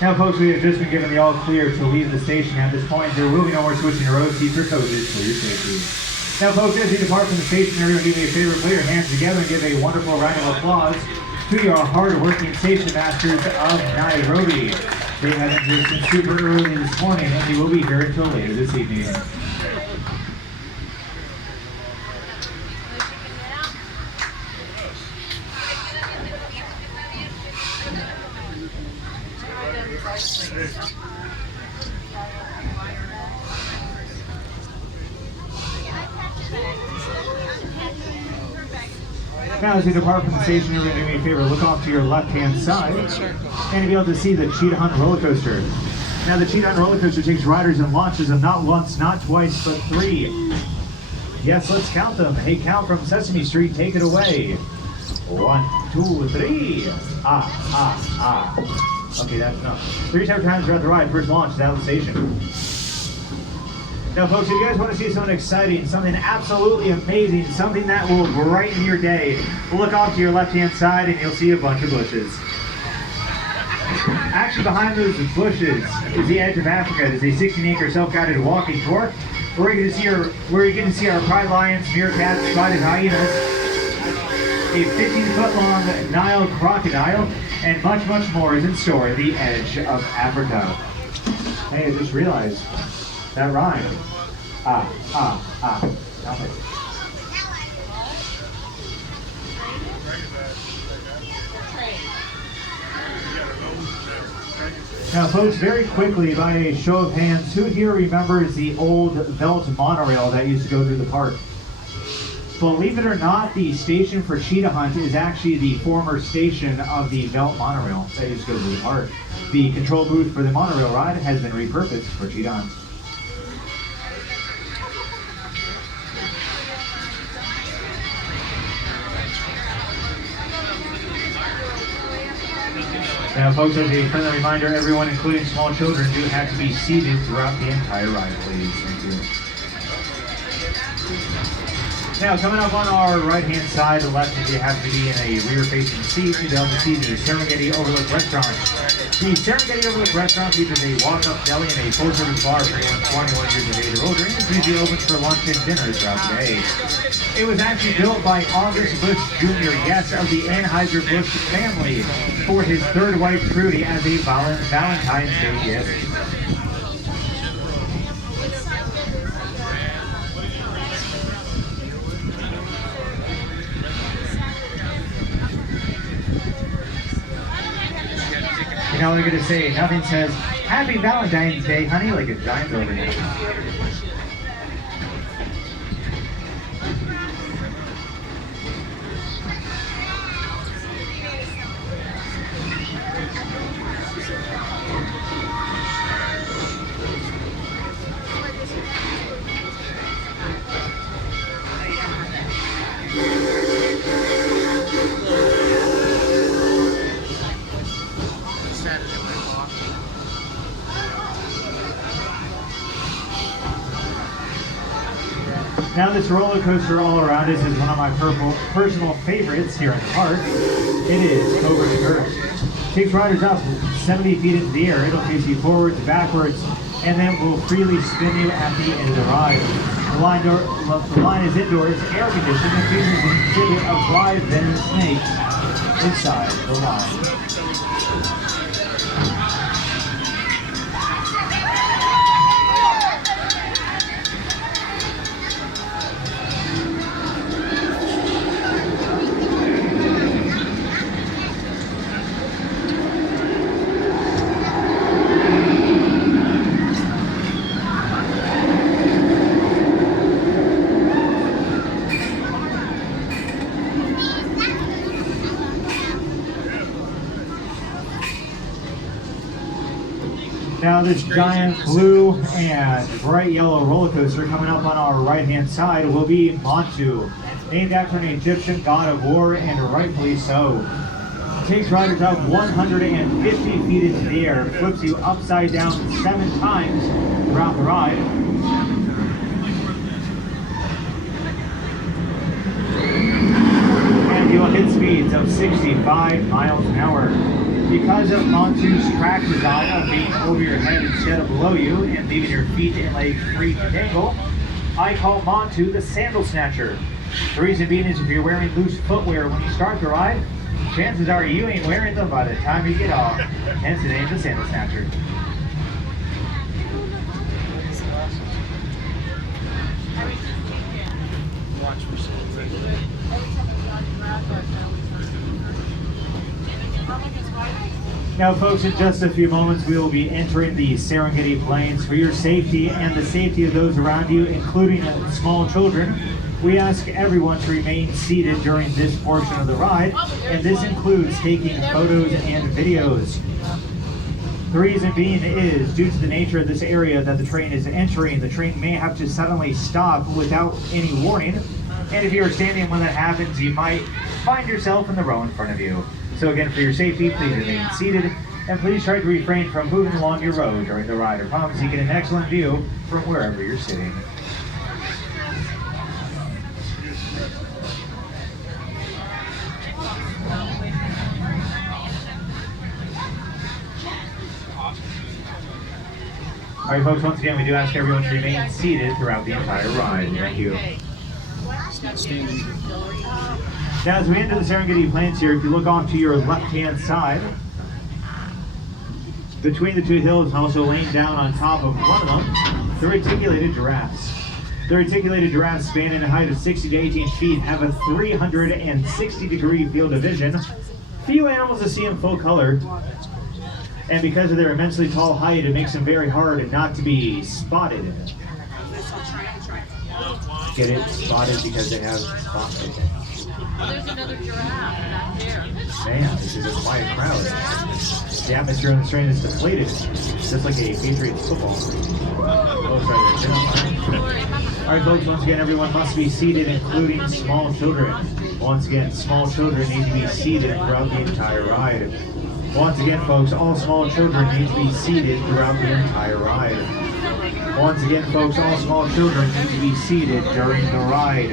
Now, folks, we have just been given the all clear to leave the station. At this point, there will be no more switching to row seats or coaches for your safety. Now, folks, as you depart from the station, everyone do me a favor, put your hands together and give a wonderful round of applause to your hard-working station masters of Nairobi. They have been here since super early this morning, and they will be here until later this evening. Now, as you depart from the station, you're going to do me a favor, look off to your left-hand side, and you'll be able to see the Cheetah Hunt roller coaster. Now, the Cheetah Hunt roller coaster takes riders and launches them not once, not twice, but 3. Yes, let's count them. Hey, count from Sesame Street, take it away. 1, 2, 3. Okay, that's enough. 3 separate times throughout the ride. First launch is out of the station. Now, folks, if you guys want to see something exciting, something absolutely amazing, something that will brighten your day, look off to your left-hand side and you'll see a bunch of bushes. Actually, behind those bushes is the edge of Africa. It is a 16-acre self-guided walking tour where you're going to see our pride lions, meerkats, spotted hyenas, a 15-foot long Nile crocodile, and much, much more is in store at the edge of Africa. Hey, I just realized that rhyme. Stop it. Now, folks, very quickly, by a show of hands, who here remembers the old Veldt monorail that used to go through the park? Believe it or not, the station for Cheetah Hunt is actually the former station of the Veldt monorail that used to go through the park. The control booth for the monorail ride has been repurposed for Cheetah Hunt. Now, folks, as a friendly reminder, everyone, including small children, do have to be seated throughout the entire ride, please. Thank you. Now, coming up on our right-hand side, the left, if you have to be in a rear-facing seat, you'll be able to see the Serengeti Overlook Restaurant. The Serengeti Overlook Restaurant features a walk-up deli and a full-service bar for anyone 21 years of age or older, and is usually open for lunch and dinner throughout the day. It was actually built by August Bush Jr., yes, of the Anheuser-Busch family, for his third wife, Trudy, as a Valentine's Day gift. You know, we're going to say, nothing says, Happy Valentine's Day, honey, like a giant building. Now, this roller coaster all around us is one of my personal favorites here in the park. It is Congo-Kinsasha. Takes riders up 70 feet into the air. It'll face you forwards, backwards, and then will freely spin you at the end of the ride. The line is indoors, air conditioned, and features an exhibit of live venomous snakes inside the line. Now, this giant blue and bright yellow roller coaster coming up on our right-hand side will be Montu, named after an Egyptian god of war, and rightfully so. It takes riders up 150 feet into the air, flips you upside down 7 times throughout the ride. And you'll hit speeds of 65 miles an hour. Because of Montu's track design of being over your head instead of below you and leaving your feet and legs free to dangle, I call Montu the Sandal Snatcher. The reason being is if you're wearing loose footwear when you start the ride, chances are you ain't wearing them by the time you get off. Hence the name the Sandal Snatcher. Now folks, in just a few moments we will be entering the Serengeti Plains. For your safety and the safety of those around you, including small children, we ask everyone to remain seated during this portion of the ride, and this includes taking photos and videos. The reason being is, due to the nature of this area that the train is entering, the train may have to suddenly stop without any warning, and if you are standing when that happens, you might find yourself in the row in front of you. So again, for your safety, please remain seated, and please try to refrain from moving along your road during the ride. I promise you get an excellent view from wherever you're sitting. All right, folks, once again, we do ask everyone to remain seated throughout the entire ride. Thank you. Now, as we enter the Serengeti Plains here, if you look off to your left-hand side, between the two hills and also laying down on top of one of them, the reticulated giraffes. The reticulated giraffes span in a height of 60 to 18 feet, have a 360-degree field of vision. Few animals to see in full color, and because of their immensely tall height, it makes them very hard not to be spotted. Get it? Spotted because they have spots. There's another giraffe back there. Man, this is a quiet crowd. The atmosphere on the train is deflated, just like a Patriots football. Oh, sorry. All right, folks, once again, everyone must be seated, including small children. Once again, small children need to be seated throughout the entire ride. Once again, folks, all small children need to be seated throughout the entire ride. Once again, folks, all small children need to be seated during the ride.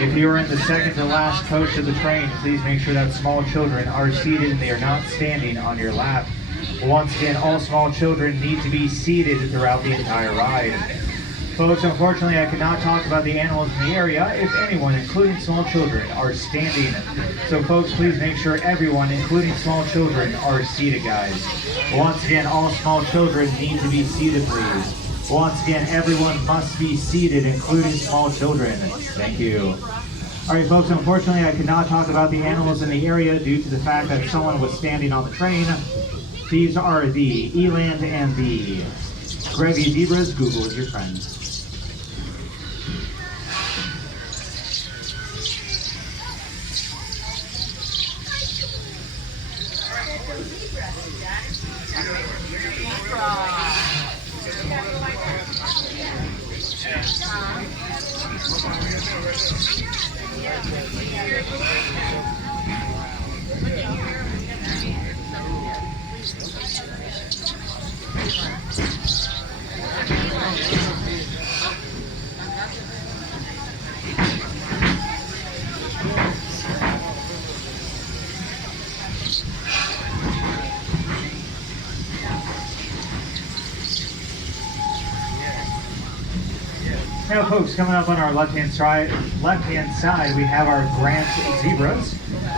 If you are in the second to last coach of the train, please make sure that small children are seated and they are not standing on your lap. Once again, all small children need to be seated throughout the entire ride. Folks, unfortunately, I cannot talk about the animals in the area if anyone, including small children, are standing. So folks, please make sure everyone, including small children, are seated, guys. Once again, all small children need to be seated, please. Once again, everyone must be seated, including small children. Thank you. All right, folks, unfortunately, I cannot talk about the animals in the area due to the fact that someone was standing on the train. These are the eland and the Greggy zebras. Google is your friend. Now, folks, coming up on our left-hand side, we have our Grant zebras.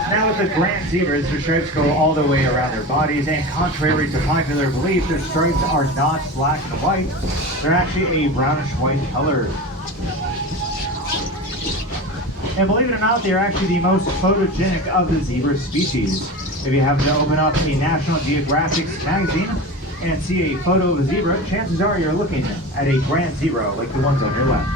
Now, with the Grant zebras, their stripes go all the way around their bodies, and contrary to popular belief, their stripes are not black and white. They're actually a brownish-white color. And believe it or not, they're actually the most photogenic of the zebra species. If you happen to open up a National Geographic magazine and see a photo of a zebra, chances are you're looking at a Grant zebra like the ones on your left.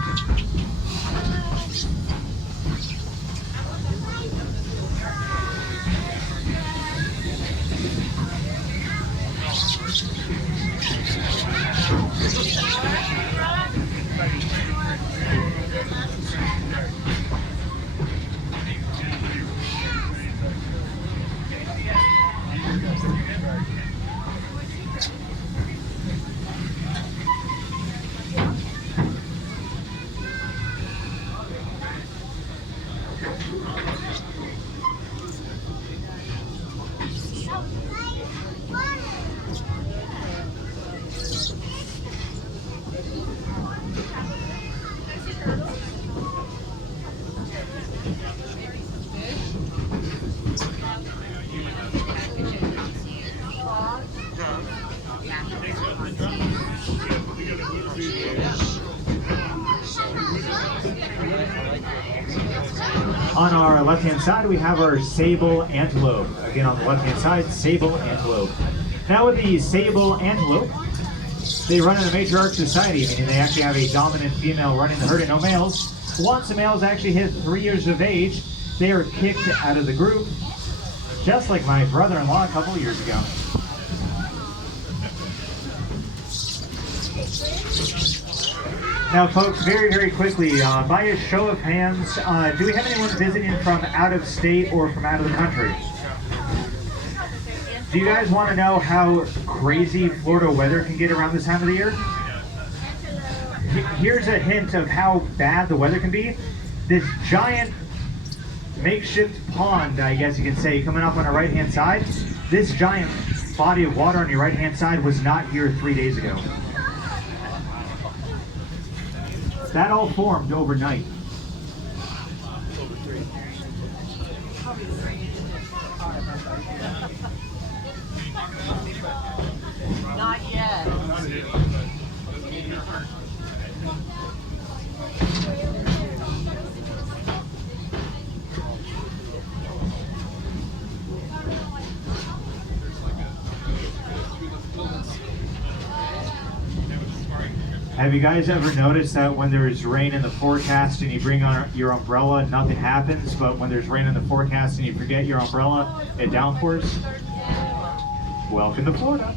On our left-hand side, we have our Sable Antelope. Again, on the left-hand side, Sable Antelope. Now with the Sable Antelope, they run in a matriarch society, meaning they actually have a dominant female running the herd and no males. Once the males actually hit 3 years of age, they are kicked out of the group, just like my brother-in-law a couple of years ago. Now, folks, very, very quickly, by a show of hands, do we have anyone visiting from out of state or from out of the country? Do you guys want to know how crazy Florida weather can get around this time of the year? Here's a hint of how bad the weather can be. This giant makeshift pond, I guess you can say, coming up on our right-hand side. This giant body of water on your right-hand side was not here 3 days ago. That all formed overnight. Not yet. Have you guys ever noticed that when there's rain in the forecast and you bring on your umbrella, nothing happens, but when there's rain in the forecast and you forget your umbrella, it downpours? Welcome to Florida.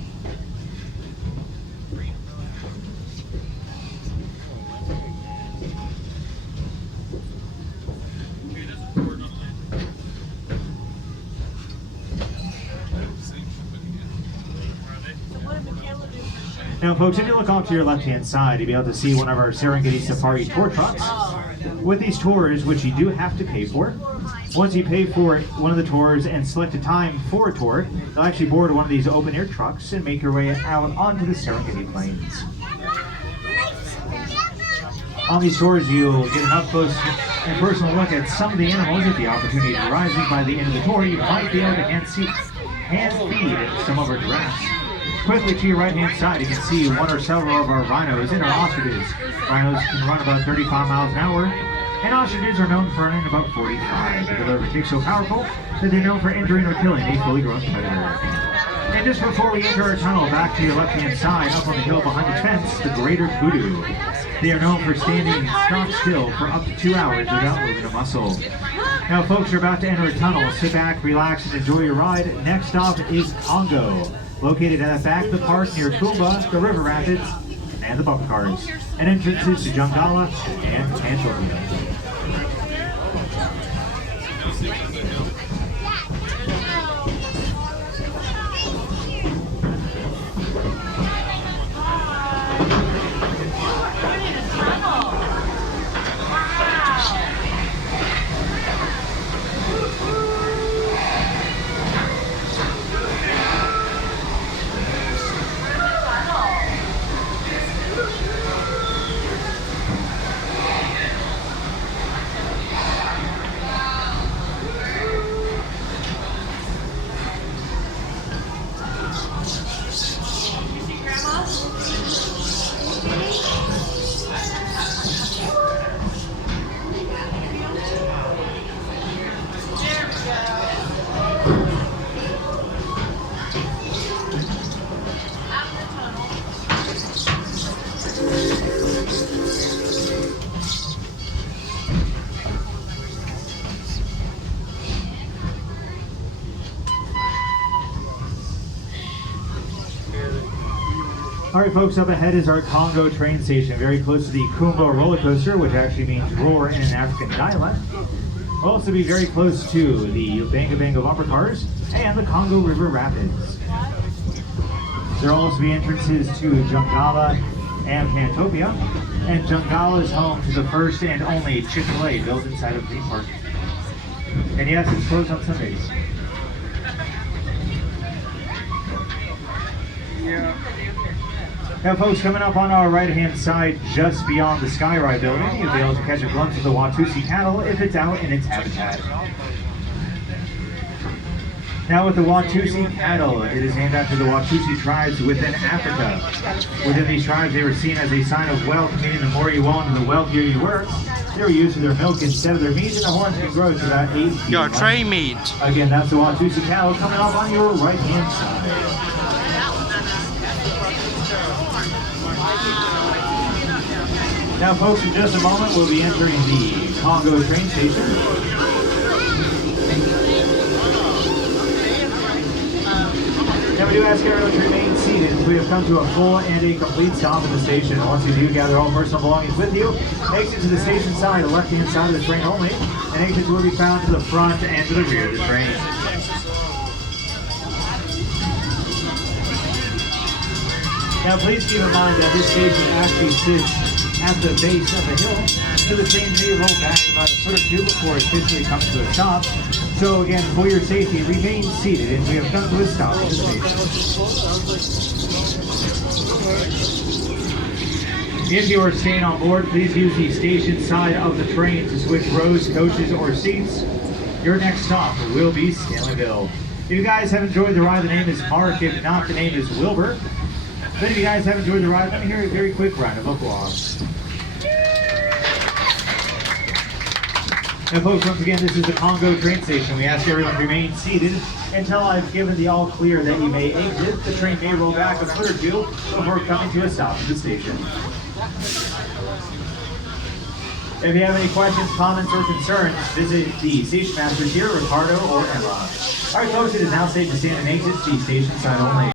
Now, folks, if you look off to your left-hand side, you'll be able to see one of our Serengeti Safari tour trucks. With these tours, which you do have to pay for, once you pay for one of the tours and select a time for a tour, you'll actually board one of these open-air trucks and make your way out onto the Serengeti Plains. On these tours, you'll get an up-close and personal look at some of the animals. If the opportunity arises by the end of the tour, you might be able to hand feed some of our giraffes. Quickly to your right-hand side, you can see one or several of our rhinos and our ostriches. Rhinos can run about 35 miles an hour, and ostriches are known for running about 45. They deliver kicks so powerful that they're known for injuring or killing a fully grown predator. And just before we enter our tunnel, back to your left-hand side, up on the hill behind the fence, the greater kudu. They are known for standing stock still for up to 2 hours without moving a muscle. Now, folks, you're about to enter a tunnel. Sit back, relax, and enjoy your ride. Next stop is Congo, located at the back of the park near Kumba, the river rapids, and the bumper cars. And entrances to Jungala and Antioquia. Alright folks, up ahead is our Congo train station, very close to the Kumba roller coaster, which actually means roar in an African dialect. We'll also be very close to the Banga Banga bumper cars and the Congo River Rapids. There will also be entrances to Jungala and Pantopia, and Jungala is home to the first and only Chick-fil-A built inside of the theme park. And yes, it's closed on Sundays. Yeah. Now folks, coming up on our right-hand side, just beyond the Skyride building, you'll be able to catch a glimpse of the Watusi cattle if it's out in its habitat. Now with the Watusi cattle, it is named after the Watusi tribes within Africa. Within these tribes, they were seen as a sign of wealth, meaning the more you own, the wealthier you were. factory use for their milk instead of their meat, and the horns can grow to about 8 feet. Your tray meat. Again, that's the Watusi cow coming up on your right-hand side. Now, folks, in just a moment, we'll be entering the Congo train station. Now, we do ask everyone to remain seated until we have come to a full and a complete stop in the station. Once you do, gather all personal belongings with you. Exit to the station side, the left-hand side of the train only, and exits will be found to the front and to the rear of the train. Now, please keep in mind that this station actually sits at the base of the hill, so the train may roll back about a foot or two before it officially comes to a stop. So again, for your safety, remain seated, and we have come to a stop at the station. If you are staying on board, please use the station side of the train to switch rows, coaches, or seats. Your next stop will be Stanleyville. If you guys have enjoyed the ride, the name is Mark. If not, the name is Wilbur. But if you guys have enjoyed the ride, let me hear a very quick round of applause. Now, folks, once again, this is the Congo train station. We ask everyone to remain seated until I've given the all clear that you may exit. The train may roll back a foot or two before coming to a stop at the station. If you have any questions, comments, or concerns, visit the station masters here, Ricardo or Emma. All right, folks, it is now safe to stand and exit the station side only.